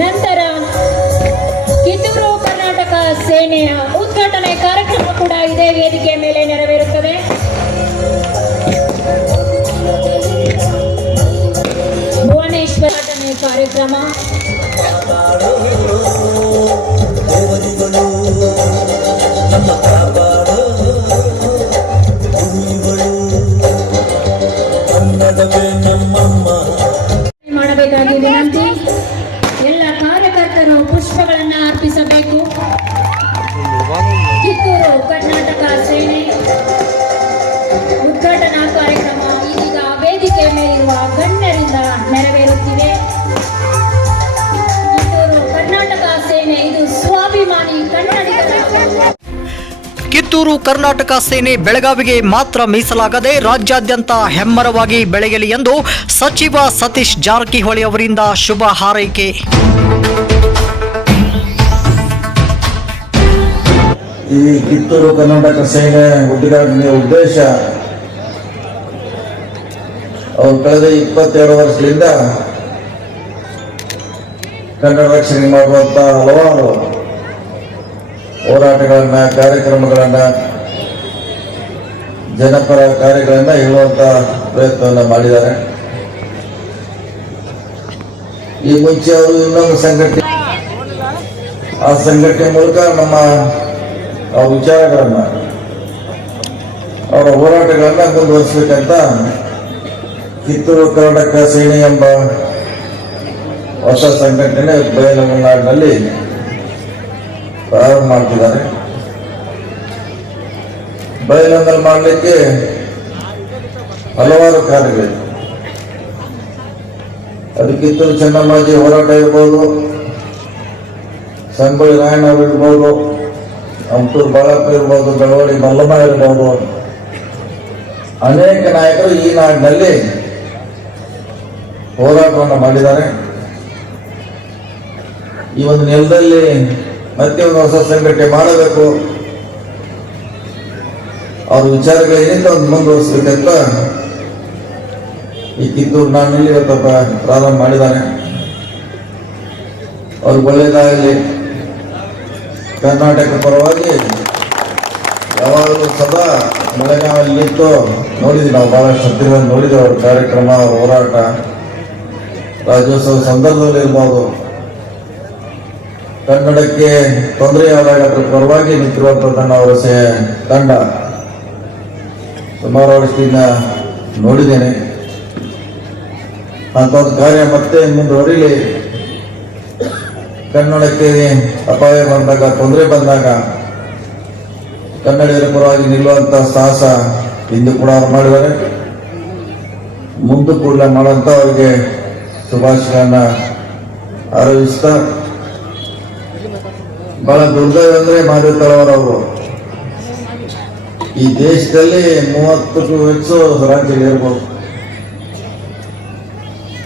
ನಂತರ ಕಿತ್ತೂರು ಕರ್ನಾಟಕ ಸೇನೆಯ ಉದ್ಘಾಟನೆ ಕಾರ್ಯಕ್ರಮ ಕೂಡ ಇದೇ ವೇದಿಕೆ ಮೇಲೆ ನೆರವೇರುತ್ತದೆ. కార్యక్రమం. ಕರ್ನಾಟಕ ಸೇನೆ ಬೆಳಗಾವಿಗೆ ಮಾತ್ರ ಮೀಸಲಾಗದೆ ರಾಜ್ಯಾದ್ಯಂತ ಹೆಮ್ಮರವಾಗಿ ಬೆಳೆಯಲಿ ಎಂದು ಸಚಿವ ಸತೀಶ್ ಜಾರಕಿಹೊಳಿ ಅವರಿಂದ ಶುಭ ಹಾರೈಕೆ. ಈ ಕಿತ್ತೂರು ಕರ್ನಾಟಕ ಸೇನೆ ಉದ್ಘಾಟನೆಯ ಉದ್ದೇಶ ಅವರು ಕಳೆದ ಇಪ್ಪತ್ತೆರಡು ವರ್ಷದಿಂದ ಕನ್ನಡ ರಕ್ಷಣೆ ಮಾಡುವಂತಹ ಹಲವಾರು ಹೋರಾಟಗಳನ್ನ, ಕಾರ್ಯಕ್ರಮಗಳನ್ನ ಜನಪರ ಕಾರ್ಯಗಳನ್ನ ಹೇಳುವಂತ ಪ್ರಯತ್ನವನ್ನ ಮಾಡಿದ್ದಾರೆ. ಈ ಮುಂಚೆ ಅವರು ಇನ್ನೊಂದು ಸಂಘಟನೆ ಆ ಸಂಘಟನೆ ಮೂಲಕ ನಮ್ಮ, ಆ ವಿಚಾರಗಳನ್ನ, ಅವರ ಹೋರಾಟಗಳನ್ನ ಮುಂದುವರಿಸಬೇಕಂತ ಕಿತ್ತೂರು ಕರ್ನಾಟಕ ಸೇನೆ ಎಂಬ ಹೊಸ ಸಂಘಟನೆ ಬಯಲುನಾಡಿನಲ್ಲಿ ಪ್ರಾರಂಭ ಮಾಡ್ತಿದ್ದಾರೆ. ಬಯಲುನಲ್ಲಿ ಮಾಡಲಿಕ್ಕೆ ಹಲವಾರು ಕಾರ್ಯಗಳಿವೆ. ಅದಕ್ಕಿಂತ ಚೆನ್ನಮ್ಮಾಜಿ ಹೋರಾಟ ಇರ್ಬೋದು, ಸಂಗೊಳ್ಳಿ ರಾಯಣ್ಣವ್ರು ಇರ್ಬೋದು, ಅಂಟೂರು ಬಾಳಪ್ಪ ಇರ್ಬೋದು, ಬೆಳವಡಿ ಮಲ್ಲಮ್ಮ ಇರ್ಬೋದು. ಅನೇಕ ನಾಯಕರು ಈ ನಾಡಿನಲ್ಲಿ ಹೋರಾಟವನ್ನು ಮಾಡಿದ್ದಾರೆ. ಈ ಒಂದು ನೆಲದಲ್ಲಿ ಮತ್ತೆ ಒಂದು ಹೊಸ ಸಂಘಟನೆ ಮಾಡಬೇಕು. ಅವ್ರ ವಿಚಾರಗಳೇನಿತ್ತು ಒಂದು ಮುಂದುವರಿಸಬೇಕಂತ ಈ ಕಿತ್ತೂರು ನಾನು ಇವತ್ತಪ್ಪ ಪ್ರ- ಪ್ರಾರಂಭ ಮಾಡಿದ್ದಾನೆ. ಅವ್ರು ಒಳ್ಳೇದಾಗಲಿ, ಕರ್ನಾಟಕ ಪರವಾಗಿ ಯಾವಾಗಲೂ ಸದಾ ಮಳೆಗಾಲ ನಿಂತು ನೋಡಿದ್ವಿ ನಾವು ಬಹಳ ಶ್ರದ್ಧೆಗಳನ್ನು ನೋಡಿದ್ವಿ, ಅವ್ರ ಕಾರ್ಯಕ್ರಮ, ಅವ್ರ ಹೋರಾಟ. ರಾಜ್ಯೋತ್ಸವ ಸಂದರ್ಭದಲ್ಲಿ ಇರ್ಬೋದು. ಕನ್ನಡಕ್ಕೆ ತೊಂದರೆಯಾದಾಗ ಅದ್ರ ಪರವಾಗಿ ನಿಂತಿರುವಂತಹ ಅವರ ಸೇ ತಂಡ. ಸುಮಾರು ವರ್ಷದಿಂದ ನೋಡಿದ್ದೇನೆ. ಅಂತ ಒಂದು ಕಾರ್ಯ ಮತ್ತೆ ಮುಂದುವರಿಲಿ. ಕನ್ನಡಕ್ಕೆ ಅಪಾಯ ಬಂದಾಗ, ತೊಂದರೆ ಬಂದಾಗ, ಕನ್ನಡಿಗರ ಪರವಾಗಿ ನಿಲ್ಲುವಂಥ ಸಾಹಸ ಇಂದು ಕೂಡ ಅವ್ರು ಮಾಡಿದ್ದಾರೆ. ಮುಂದೆ ಕೂಡ ಮಾಡುವಂಥ ಅವರಿಗೆ ಶುಭಾಶಯಗಳನ್ನ ಆರೋಪಿಸ್ತಾ, ಬಹಳ ದುರ್ದೈವ ಅಂದರೆ ತಳವರವರು ಈ ದೇಶದಲ್ಲಿ ಮೂವತ್ತಕ್ಕೂ ಹೆಚ್ಚು ರಾಜ್ಯಗಳಿರ್ಬೋದು.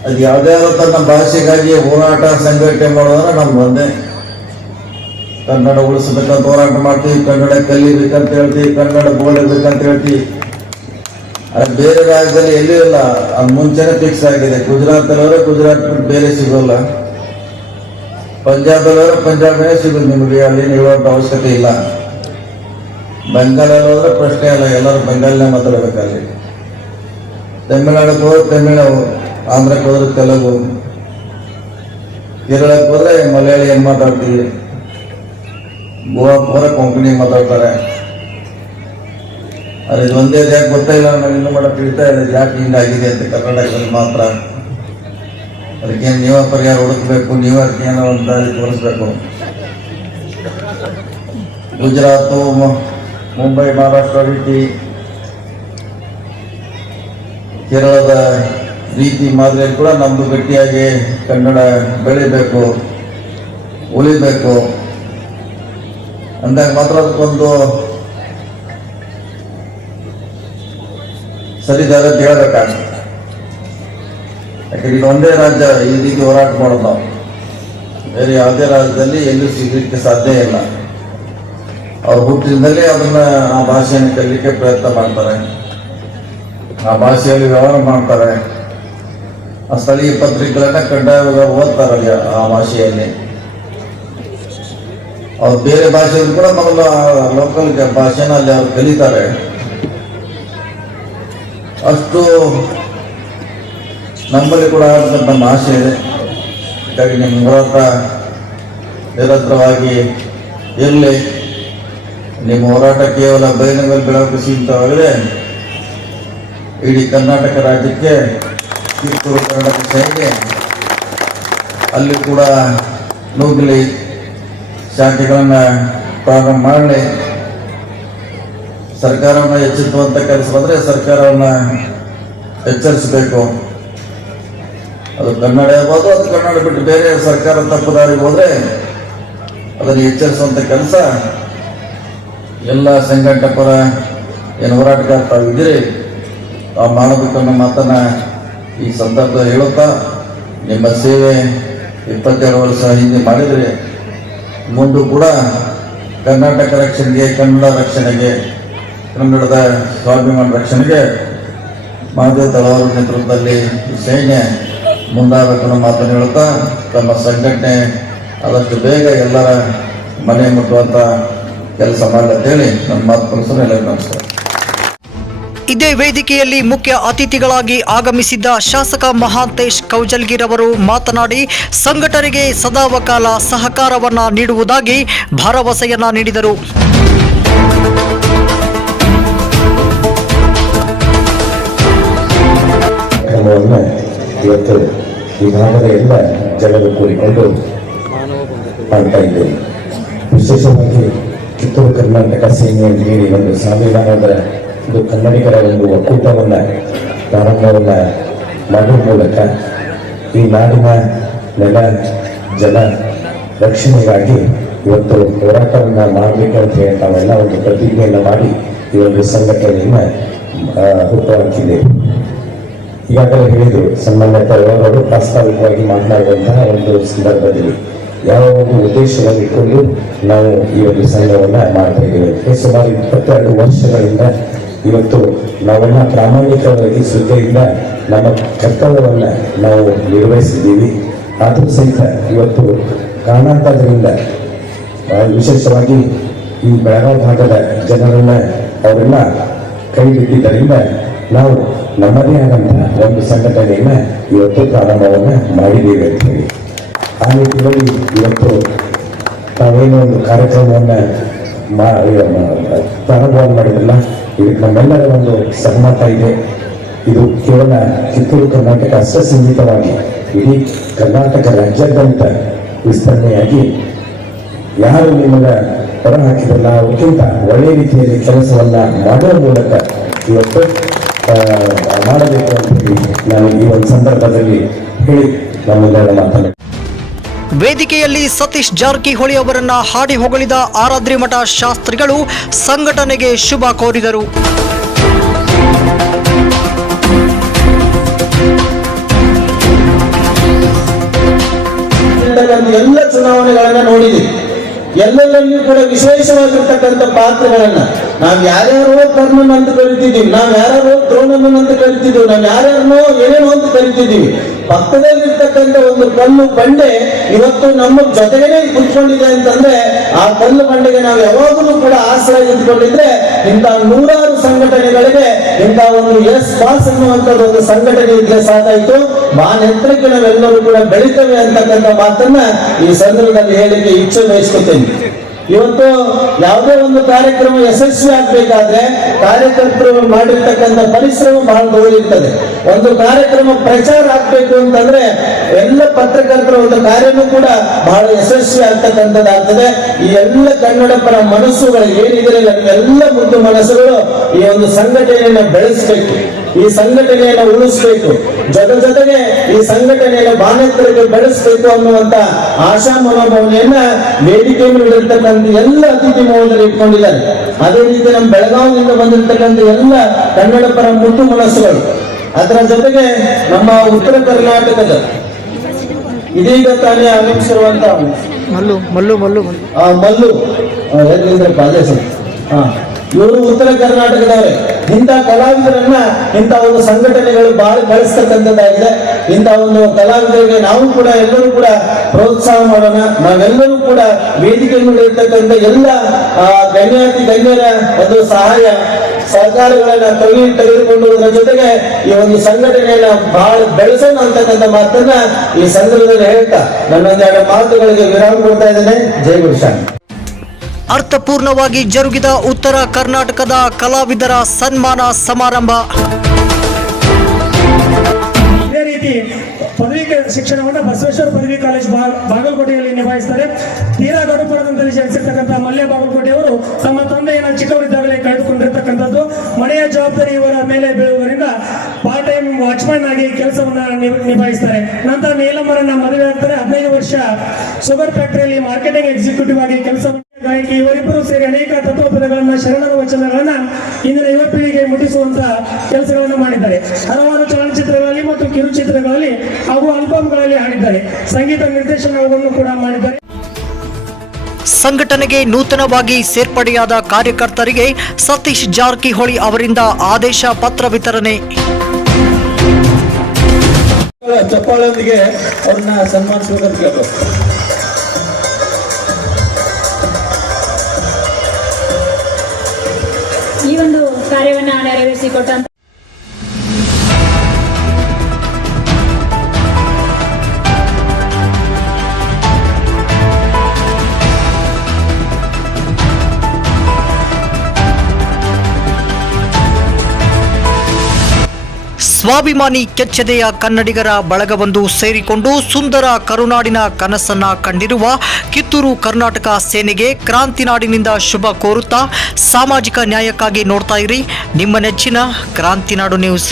ಅದು ಯಾವ್ದಾದ್ರು ತನ್ನ ಭಾಷೆಗಾಗಿ ಹೋರಾಟ ಸಂಘಟನೆ ಮಾಡೋದ್ರೆ ನಮ್ಗೆ ಒಂದೇ. ಕನ್ನಡ ಉಳಿಸ್ಬೇಕಂತ ಹೋರಾಟ ಮಾಡ್ತೀವಿ, ಕನ್ನಡ ಕಲಿಬೇಕಂತ ಹೇಳ್ತೀವಿ, ಕನ್ನಡ ಬೋಳಬೇಕಂತ ಹೇಳ್ತೀವಿ. ಅದು ಬೇರೆ ರಾಜ್ಯದಲ್ಲಿ ಎಲ್ಲೂ ಇಲ್ಲ ಅದು ಮುಂಚೆನೆ ಫಿಕ್ಸ್ ಆಗಿದೆ. ಗುಜರಾತ್ ಅಲ್ಲವರೆ ಗುಜರಾತ್ ಬೇರೆ ಸಿಗೋಲ್ಲ. ಪಂಜಾಬ್ ಪಂಜಾಬ್ನೇ ಸಿಗೋದು ನಿಮಗೆ, ಅಲ್ಲಿ ಹೇಳುವಂತ ಅವಶ್ಯಕತೆ ಇಲ್ಲ. ಬೆಂಗಾಲಲ್ಲಿ ಹೋದ್ರೆ ಪ್ರಶ್ನೆ ಅಲ್ಲ, ಎಲ್ಲರೂ ಬೆಂಗಾಲಿನೇ ಮಾತಾಡ್ಬೇಕಲ್ಲಿ. ತಮಿಳ್ನಾಡಕ್ಕೆ ಹೋದ್ರೆ ತಮಿಳು ಆಂಧ್ರಕ್ಕೆ ಹೋದ್ರೆ ತೆಲುಗು. ಕೇರಳಕ್ಕೆ ಹೋದ್ರೆ ಮಲಯಾಳಿ ಏನ್ ಮಾತಾಡ್ತೀವಿ ಗೋವಾಕ್ಕೆ ಹೋದ್ರೆ ಕೊಂಕಣಿ ಮಾತಾಡ್ತಾರೆ. ಅದು ಒಂದೇ ಯಾಕೆ ಗೊತ್ತಾಯಿಲ್ಲ ನಾವು ಇನ್ನೂ ಮಾಡ ತಿಳಿತಾ ಇಲ್ಲ ಯಾಕೆ ಹಿಂಗಾಗಿದೆ ಅಂತ ಕರ್ನಾಟಕದಲ್ಲಿ ಮಾತ್ರ. ಅದಕ್ಕೆ ನೀವೇ ಪರಿಹಾರ ಹುಡುಕ್ಬೇಕು, ನೀವೇ ಏನೋ ಒಂದು ದಾರಿ ತೋರಿಸ್ಬೇಕು. ಗುಜರಾತು ಮುಂಬೈ ಮಹಾರಾಷ್ಟ್ರ ರೀತಿ ಕೇರಳದ ರೀತಿ ಮಾದರಿಯಲ್ಲಿ ಕೂಡ ನಮ್ದು ಗಟ್ಟಿಯಾಗಿ ಕನ್ನಡ ಬೆಳಿಬೇಕು, ಉಳಿಬೇಕು. ಅಂದಾಗ ಮಾತ್ರ ಅದಕ್ಕೊಂದು ಸರಿದಾರ ಹೇಳಬೇಕಾಗುತ್ತೆ ಯಾಕಂದ್ರೆ ಒಂದೇ ರಾಜ್ಯ, ಈ ರೀತಿ ಹೋರಾಟ ಮಾಡೋದು ನಾವು. ಬೇರೆ ಯಾವುದೇ ರಾಜ್ಯದಲ್ಲಿ ಎಲ್ಲೂ ಸಿಗಲಿಕ್ಕೆ ಸಾಧ್ಯ ಇಲ್ಲ. ಅವ್ರು ಹುಟ್ಟಿದಿಂದಲೇ ಅದನ್ನ ಆ ಭಾಷೆಯನ್ನು ಕಲಿಕೆ ಪ್ರಯತ್ನ ಮಾಡ್ತಾರೆ. ಆ ಭಾಷೆಯಲ್ಲಿ ವ್ಯವಹಾರ ಮಾಡ್ತಾರೆ. ಆ ಸ್ಥಳೀಯ ಪತ್ರಿಕೆಗಳನ್ನ ಕಡ್ಡಾಯವಾಗಿ ಓದ್ತಾರೆ ಆ ಭಾಷೆಯಲ್ಲಿ. ಅವ್ರು ಬೇರೆ ಭಾಷೆಯಲ್ಲಿ ಕೂಡ ಮೊದಲು ಲೋಕಲ್ ಭಾಷೆನ ಅಲ್ಲಿ ಅವ್ರು ಕಲಿತಾರೆ. ಅಷ್ಟು ನಮ್ಮಲ್ಲಿ ಕೂಡ ಆದಂಥ ಭಾಷೆ ಇದೆ. ಹಾಗಾಗಿ ನಿಮ್ಮ ಹೋರಾಟ ನಿರಂತರವಾಗಿ ಇರಲಿ. ನಿಮ್ಮ ಹೋರಾಟ ಕೇವಲ ಬೈನಗಲ್ ಬೆಳಕು ಸೀಮಿತವಾಗದೆ ಇಡೀ ಕರ್ನಾಟಕ ರಾಜ್ಯಕ್ಕೆ ಕಿತ್ತೂರು ಕರ್ನಾಟಕ ಸೈಡ್ಗೆ ಅಲ್ಲಿ ಕೂಡ ನೂಗಲಿ ಶಾಖೆಗಳನ್ನು ಪ್ರಾರಂಭ ಮಾಡಲಿ. ಸರ್ಕಾರವನ್ನು ಎಚ್ಚರಿಸುವಂಥ ಕೆಲಸ ಬಂದರೆ ಸರ್ಕಾರವನ್ನ ಎಚ್ಚರಿಸಬೇಕು. ಅದು ಕನ್ನಡ ಇರ್ಬೋದು ಅದು ಕನ್ನಡ ಬಿಟ್ಟು ಬೇರೆ ಸರ್ಕಾರ ತಪ್ಪು ಹೋದ್ರೆ ಅದನ್ನು ಎಚ್ಚರಿಸುವಂಥ ಕೆಲಸ ಎಲ್ಲ ಸಂಘಟಕರ ಏನು ಹೋರಾಟಗಾರ ತಾವಿದ್ದೀರಿ ತಾವು ಮಾಡಬೇಕನ್ನೋ ಮಾತನ್ನ ಈ ಸಂದರ್ಭ ಹೇಳುತ್ತಾ, ನಿಮ್ಮ ಸೇವೆ ಇಪ್ಪತ್ತೆರಡು ವರ್ಷ ಹಿಂದೆ ಮಾಡಿದರೆ, ಮುಂದೂ ಕೂಡ ಕರ್ನಾಟಕ ರಕ್ಷಣೆಗೆ, ಕನ್ನಡ ರಕ್ಷಣೆಗೆ, ಕನ್ನಡದ ಸ್ವಾಭಿಮಾನ ರಕ್ಷಣೆಗೆ ಮಹಾದೇವ ತಳವಾರ ನೇತೃತ್ವದಲ್ಲಿ ಸೈನ್ಯ ಮುಂದಾಗಬೇಕು ಮಾತನ್ನು ಹೇಳುತ್ತಾ, ತಮ್ಮ ಸಂಘಟನೆ ಆದಷ್ಟು ಬೇಗ ಎಲ್ಲರ ಮನೆ ಮುಟ್ಟುವಂತ ಕೆಲಸ ಮಾಡಲಿ ಅಂತೇಳಿ ನನ್ನ ಮಾತು ಮುಗಿಸಲು ಎಲ್ಲರಿಗೂ ನಮಸ್ಕಾರ. ಇದೇ ವೇದಿಕೆಯಲ್ಲಿ ಮುಖ್ಯ ಅತಿಥಿಗಳಾಗಿ ಆಗಮಿಸಿದ್ದ ಶಾಸಕ ಮಹಾಂತೇಶ್ ಕೌಜಲ್ಗಿರವರು ಮಾತನಾಡಿ ಸಂಘಟನೆಗೆ ಸದಾವಕಾಲ ಸಹಕಾರವನ್ನ ನೀಡುವುದಾಗಿ ಭರವಸೆಯನ್ನ ನೀಡಿದರು. ಕ್ರಮವನ್ನು ಇವತ್ತು ಈ ಭಾಗದ ಎಲ್ಲ ಜನರು ಕೂಡಿಕೊಂಡು ಮಾಡ್ತಾ ಇದ್ದೇವೆ. ವಿಶೇಷವಾಗಿ ಕಿತ್ತೂರು ಕರ್ನಾಟಕ ಸೇನೆ ಅಂತ ಹೇಳಿ ಒಂದು ಸಂವಿಧಾನದ ಒಂದು ಕನ್ನಡಿಗರ ಒಂದು ಒಕ್ಕೂಟವನ್ನ ಪ್ರಾರಂಭವನ್ನ ಮಾಡುವ ಮೂಲಕ ಈ ನಾಡಿನ ನೆಲ ಜಲ ರಕ್ಷಣೆಗಾಗಿ ಇವತ್ತು ಹೋರಾಟವನ್ನ ಮಾಡಬೇಕಂತ ಹೇಳಿ ನಾವೆಲ್ಲ ಒಂದು ಪ್ರತಿಜ್ಞೆಯನ್ನು ಮಾಡಿ ಈ ಒಂದು ಸಂಘಟನೆಯನ್ನ ಹುಟ್ಟುಹಾಕಿದ್ದೇವೆ ಈಗಾಗಲೇ ಹೇಳಿದರು ಸನ್ಮಾನ್ಯ ಅವರು ಪ್ರಾಸ್ತಾವಿಕವಾಗಿ ಮಾತನಾಡುವಂತಹ ಒಂದು ಸಂದರ್ಭದಲ್ಲಿ. ಯಾವ ಒಂದು ಉದ್ದೇಶವನ್ನು ಇಟ್ಕೊಂಡು ನಾವು ಈ ಒಂದು ಸಂಘವನ್ನ ಮಾಡ್ತಾ ಇದ್ದೇವೆ. ಸುಮಾರು ಇಪ್ಪತ್ತೆರಡು ವರ್ಷಗಳಿಂದ ಇವತ್ತು ನಾವೆಲ್ಲ ಪ್ರಾಮಾಣಿಕವಾಗಿ ಶ್ರದ್ಧೆಯಿಂದ ನಮ್ಮ ಕರ್ತವ್ಯವನ್ನ ನಾವು ನಿರ್ವಹಿಸಿದ್ದೀವಿ. ಆದರೂ ಸಹಿತ ಇವತ್ತು ಕಾರಣಾಂತರದಿಂದ ವಿಶೇಷವಾಗಿ ಈ ಬೆಳಗಾವಿ ಭಾಗದ ಜನರನ್ನ ಅವರೆಲ್ಲ ಕೈ ಬಿಟ್ಟಿದ್ದರಿಂದ ನಾವು ನಮ್ಮದೇ ಆದಂತಹ ಒಂದು ಸಂಘಟನೆಯನ್ನ ಇವತ್ತು ಪ್ರಾರಂಭವನ್ನ ಮಾಡಿದ್ದೇವೆ ಅಂತ ಹೇಳಿ. ಆ ನಿಟ್ಟಿನಲ್ಲಿ ಇವತ್ತು ತಾವೇನೋ ಒಂದು ಕಾರ್ಯಕ್ರಮವನ್ನು ಮಾ ಮಾಡಿದ್ರಲ್ಲ? ಇದಕ್ಕೆ ನಮ್ಮೆಲ್ಲರ ಒಂದು ಸಹಮತ ಇದೆ. ಇದು ಕೇವಲ ಕಿತ್ತೂರು ಕರ್ನಾಟಕ ಅಷ್ಟೇ ಇಡೀ ಕರ್ನಾಟಕ ರಾಜ್ಯಾದ್ಯಂತ ವಿಸ್ತರಣೆಯಾಗಿ ಯಾರು ನಿಮ್ಮನ್ನ ಹೊರ ಹಾಕಿದ್ರಲ್ಲ, ಅವಕ್ಕಿಂತ ಒಳ್ಳೆಯ ರೀತಿಯಲ್ಲಿ ಕೆಲಸವನ್ನ ಮಾಡುವ ಮೂಲಕ ಇವತ್ತು ಮಾಡಬೇಕು ಅಂತ ಹೇಳಿ ನಾನು ಈ ಒಂದು ಸಂದರ್ಭದಲ್ಲಿ ಹೇಳಿ ನಮ್ಮೆಲ್ಲರ ಮಾತನ್ನು ವೇದಿಕೆಯಲ್ಲಿ ಸತೀಶ್ ಜಾರಕಿಹೊಳಿ ಅವರನ್ನ ಹಾಡಿ ಹೊಗಳಿದ ಆರಾಧ್ರಿ ಮಠ ಶಾಸ್ತ್ರಿಗಳು ಸಂಘಟನೆಗೆ ಶುಭ ಕೋರಿದರು. ಎಲ್ಲ ಚುನಾವಣೆಗಳನ್ನ ನೋಡಿದ್ವಿ ಎಲ್ಲೆಲ್ಲಲ್ಲಿಯೂ ಕೂಡ ವಿಶೇಷವಾಗಿರ್ತಕ್ಕಂಥ ಪಾತ್ರಗಳನ್ನ ನಾವ್ ಯಾರ್ಯಾರೋ ಕರ್ಣನ್ ಅಂತ ಕರಿತಿದ್ದೀವಿ, ನಾವ್ ಯಾರ್ಯಾರೋ ದ್ರೋಣನ್ ಅಂತ ಕರಿತಿದ್ದೀವಿ, ನಾವ್ ಯಾರ್ಯಾರನೋ ಏನೇನೋ ಅಂತ ಕರಿತಿದ್ದೀವಿ. ಪಕ್ಕದಲ್ಲಿರ್ತಕ್ಕಂಥ ಒಂದು ಕಲ್ಲು ಬಂಡೆ ಇವತ್ತು ನಮ್ಮ ಜೊತೆಗೇನೆ ಕುತ್ಕೊಂಡಿದೆ ಅಂತಂದ್ರೆ ಆ ಕಲ್ಲು ಬಂಡೆಗೆ ನಾವು ಯಾವಾಗಲೂ ಕೂಡ ಆಶ್ರಯ ಇಟ್ಕೊಂಡಿದ್ರೆ ಇಂಥ ನೂರಾರು ಸಂಘಟನೆಗಳಿಗೆ ಇಂಥ ಒಂದು ಎಸ್ ಪಾಸ್ ಅನ್ನುವಂಥದ್ದು ಒಂದು ಸಂಘಟನೆ ಇದ್ರೆ ಸಾಕಾಯ್ತು. ಬಾನ್ ಎತ್ತರಕ್ಕೆ ನಾವೆಲ್ಲರೂ ಕೂಡ ಬೆಳಿತೇವೆ ಅಂತಕ್ಕಂಥ ಮಾತನ್ನ ಈ ಸಂದರ್ಭದಲ್ಲಿ ಹೇಳಿಕೆ ಇಚ್ಛೆ ಬಯಸ್ಕೊತೇನೆ ಇವತ್ತು ಯಾವುದೇ ಒಂದು ಕಾರ್ಯಕ್ರಮ ಯಶಸ್ವಿ ಆಗ್ಬೇಕಾದ್ರೆ ಕಾರ್ಯಕರ್ತರು ಮಾಡಿರ್ತಕ್ಕಂಥ ಪರಿಶ್ರಮ ಬಹಳ ದೊಡ್ಡಿರ್ತದೆ ಒಂದು ಕಾರ್ಯಕ್ರಮ ಪ್ರಚಾರ ಆಗ್ಬೇಕು ಅಂತಂದ್ರೆ ಎಲ್ಲ ಪತ್ರಕರ್ತರ ಒಂದು ಕಾರ್ಯನೂ ಕೂಡ ಬಹಳ ಯಶಸ್ವಿ ಆಗ್ತಕ್ಕಂಥದ್ದಾಗ್ತದೆ. ಈ ಎಲ್ಲ ಕನ್ನಡ ಪರ ಮನಸ್ಸುಗಳು ಏನಿದ್ರೆ ಎಲ್ಲ ಮುದ್ದು ಮನಸ್ಸುಗಳು ಈ ಒಂದು ಸಂಘಟನೆಯನ್ನು ಬೆಳೆಸಬೇಕು. ಈ ಸಂಘಟನೆಯನ್ನು ಉಳಿಸ್ಬೇಕು. ಜೊತೆ ಜೊತೆಗೆ ಈ ಸಂಘಟನೆಯನ್ನು ಬಾಲಕರಿಗೆ ಬೆಳೆಸಬೇಕು ಅನ್ನುವಂತ ಆಶಾ ಮನೋಭಾವನೆಯನ್ನ ವೇದಿಕೆಯನ್ನು ಇಡಿರ್ತಕ್ಕಂಥ ಎಲ್ಲ ಅತಿಥಿ ಮಹೋದಯರು ಇಟ್ಕೊಂಡಿದ್ದಾರೆ. ಅದೇ ರೀತಿ ನಮ್ಮ ಬೆಳಗಾವಿಯಿಂದ ಬಂದಿರತಕ್ಕಂಥ ಎಲ್ಲ ಕನ್ನಡ ಪರ ಮುಟ್ಟು ಮನಸ್ಸುಗಳು ಅದರ ಜೊತೆಗೆ ನಮ್ಮ ಉತ್ತರ ಕರ್ನಾಟಕದ ಇದೀಗ ತಾನೇ ಆಗಮಿಸಿರುವಂತ ಮಲ್ಲು ಮಲ್ಲು ಮಲ್ಲು. ಆ ಮಲ್ಲು ಆ, ಪಾದೇಶ ಹಾ ಇವರು ಉತ್ತರ ಕರ್ನಾಟಕದವರೇ. ಇಂಥ ಕಲಾವಿದರನ್ನ ಇಂಥ ಒಂದು ಸಂಘಟನೆಗಳು ಬಹಳ ಬಳಸ್ತಕ್ಕಂಥದ್ದಾಗಿದೆ. ಇಂಥ ಒಂದು ಕಲಾವಿದರಿಗೆ ನಾವು ಕೂಡ ಎಲ್ಲರೂ ಕೂಡ ಪ್ರೋತ್ಸಾಹ ಮಾಡೋಣ. ನಾವೆಲ್ಲರೂ ಕೂಡ ವೇದಿಕೆಯನ್ನು ಇರ್ತಕ್ಕಂಥ ಎಲ್ಲ ಗಣ್ಯಾತಿ, ಗಣ್ಯರ ಒಂದು ಸಹಾಯ ಸರ್ಕಾರಗಳನ್ನ ತೆಗೆ ತೆಗೆದುಕೊಳ್ಳುವುದರ ಜೊತೆಗೆ ಈ ಒಂದು ಸಂಘಟನೆಯನ್ನ ಬಹಳ ಬೆಳೆಸೋಣ ಅಂತಕ್ಕಂಥ ಮಾತನ್ನ ಈ ಸಂದರ್ಭದಲ್ಲಿ ಹೇಳ್ತಾ. ನನ್ನೊಂದೆರಡು ಮಾತುಗಳಿಗೆ ವಿರಾಮ ಕೊಡ್ತಾ ಇದ್ದೇನೆ. ಜೈ ಗುರುಶಾನ್ ಅರ್ಥಪೂರ್ಣವಾಗಿ ಜರುಗಿದ ಉತ್ತರ ಕರ್ನಾಟಕದ ಕಲಾವಿದರ ಸನ್ಮಾನ ಸಮಾರಂಭ. ಇದೇ ರೀತಿ ಪದವಿ ಶಿಕ್ಷಣವನ್ನು ಬಸವೇಶ್ವರ ಪದವಿ ಕಾಲೇಜ್ ಬಾಗಲಕೋಟೆಯಲ್ಲಿ ನಿಭಾಯಿಸ್ತಾರೆ. ತೀರಾ ಗಡುಪುರದಲ್ಲಿ ಜನಿಸಿರ್ತಕ್ಕಂಥ ಮಲ್ಯ ಬಾಗಲಕೋಟೆಯವರು ತಮ್ಮ ತಂದೆಯನ್ನು ಚಿಕ್ಕವರಿದ್ದಾಗಲೇ ಕಳೆದುಕೊಂಡಿರ್ತಕ್ಕಂಥದ್ದು. ಮನೆಯ ಜವಾಬ್ದಾರಿ ಇವರ ಮೇಲೆ ಬೀಳುವುದರಿಂದ ಪಾರ್ಟ್ ಟೈಮ್ ವಾಚ್ಮ್ಯಾನ್ ಆಗಿ ಕೆಲಸವನ್ನ ನಿಭಾಯಿಸ್ತಾರೆ. ನಂತರ ನೀಲಮ್ಮರನ್ನ ಮದುವೆ ಆಗ್ತಾರೆ. ಹದಿನೈದು ವರ್ಷ ಶುಗರ್ ಫ್ಯಾಕ್ಟರಿಯಲ್ಲಿ ಮಾರ್ಕೆಟಿಂಗ್ ಎಕ್ಸಿಕ್ಯೂಟಿವ್ ಆಗಿ ಕೆಲಸ ಗಾಯಕಿ ಇವರಿಬ್ಬರು ಸೇರಿ ಅನೇಕ ತತ್ವಪದಗಳನ್ನ ಶರಣರ ವಚನಗಳನ್ನ ಇಂದಿನ ಯುವ ಪೀಳಿಗೆ ಮುಟ್ಟಿಸುವಂತ ಕೆಲಸಗಳನ್ನು ಮಾಡಿದ್ದಾರೆ. ಹಲವಾರು ಚಲನಚಿತ್ರಗಳಲ್ಲಿ ಮತ್ತು ಕಿರುಚಿತ್ರಗಳಲ್ಲಿ ಹಾಗೂ ಆಲ್ಬಮ್ಗಳಲ್ಲಿ ಹಾಡಿದ್ದಾರೆ. ಸಂಗೀತ ನಿರ್ದೇಶನವನ್ನು ಕೂಡ ಮಾಡಿದ್ದಾರೆ. ಸಂಘಟನೆಗೆ ನೂತನವಾಗಿ ಸೇರ್ಪಡೆಯಾದ ಕಾರ್ಯಕರ್ತರಿಗೆ ಸತೀಶ್ ಜಾರಕಿಹೊಳಿ ಅವರಿಂದ ಆದೇಶ ಪತ್ರ ವಿತರಣೆ. ಚಪ್ಪಾಳೊಂದಿಗೆ ಅವ್ರನ್ನ ಸನ್ಮಾನಿಸ್ಬೇಕಂತ ಕಾರ್ಯವನ್ನ ನೆರವೇರಿಸಿಕೊಟ್ಟಂತ ಸ್ವಾಭಿಮಾನಿ ಕೆಚ್ಚದೆಯ ಕನ್ನಡಿಗರ ಬಳಗವೊಂದು ಸೇರಿಕೊಂಡು ಸುಂದರ ಕರುನಾಡಿನ ಕನಸನ್ನ ಕಂಡಿರುವ ಕಿತ್ತೂರು ಕರ್ನಾಟಕ ಸೇನೆಗೆ ಕ್ರಾಂತಿನಾಡಿನಿಂದ ಶುಭ ಕೋರುತ್ತಾ ಸಾಮಾಜಿಕ ನ್ಯಾಯಕ್ಕಾಗಿ ನೋಡ್ತಾ ಇರಿ. ನಿಮ್ಮ ನೆಚ್ಚಿನ ಕ್ರಾಂತಿನಾಡು ನ್ಯೂಸ್.